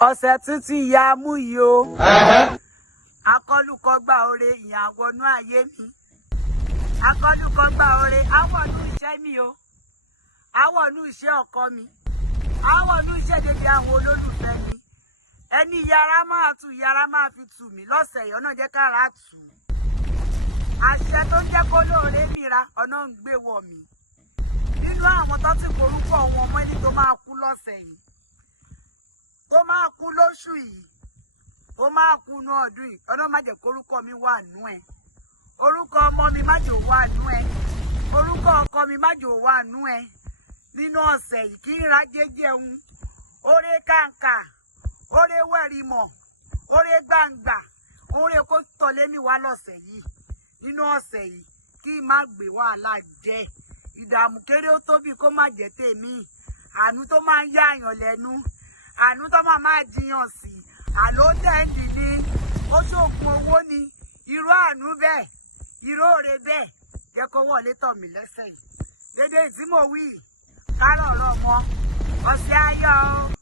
ọ̀sẹ̀ tuntun ìyá mú yìí o. Akọlùkọgbà oore ìyàwọnú ayé mi. Akọlùkọgbà oore àwọnú iṣẹ́ mi o. Àwọnú iṣẹ́ ọkọ mi. Àwọnú iṣẹ́ dédé àwọn olólùfẹ́ mi. Ẹni yàrá máa tù yàrá máa fi tù mí lọ́sẹ̀ yìí ọ̀nà jẹ́ kára tù. Àṣẹ tó ń jẹ́ kó lóore mìíràn ọ̀nà ń gbé wọ̀ mí. Nínú àwọn tó ti korúkọ wọn ọmọ ẹni tó máa kú lọ́sẹ̀ yìí. Tó máa kú lóṣù yìí. Ó máa kú ní ọdún yìí ọ̀nà má jẹ́ korúkọ mi wà nú ẹ̀. Orúkọ ọmọ mi má jẹ́ wà nú ẹ̀. Orúkọ ọkọ mi má jẹ́ wà nú ẹ̀. Nínú ọ̀sẹ̀ yìí kí n ra jẹjẹun. Oore kàǹkà. Oore wẹ̀rìmọ̀. Oore gbàǹgbà. Oore kó tọ̀lé mi wá lọ́sẹ̀ yìí. Nínú ọ̀sẹ̀ yìí kí n má gbé wàhálà jẹ. Ìdààmú kéré ó tóbi kó má jẹ́ tèmi. Àánú tó máa ń yá àyàn lẹ́nu. Àánú tó máa jiyàn sí. Àló tẹ́ǹdì ni. Ó ṣògùn owó ni. Irú àánú bẹ́ẹ̀. Irú òre bẹ́ẹ̀. Jẹ́ kó wọlé tọ̀ mí lẹ́sẹ̀ yìí. Dédé tí mo wí. Kárọ̀ ọ̀rọ̀ wọn. Ọ̀sẹ̀ ayọ̀ o.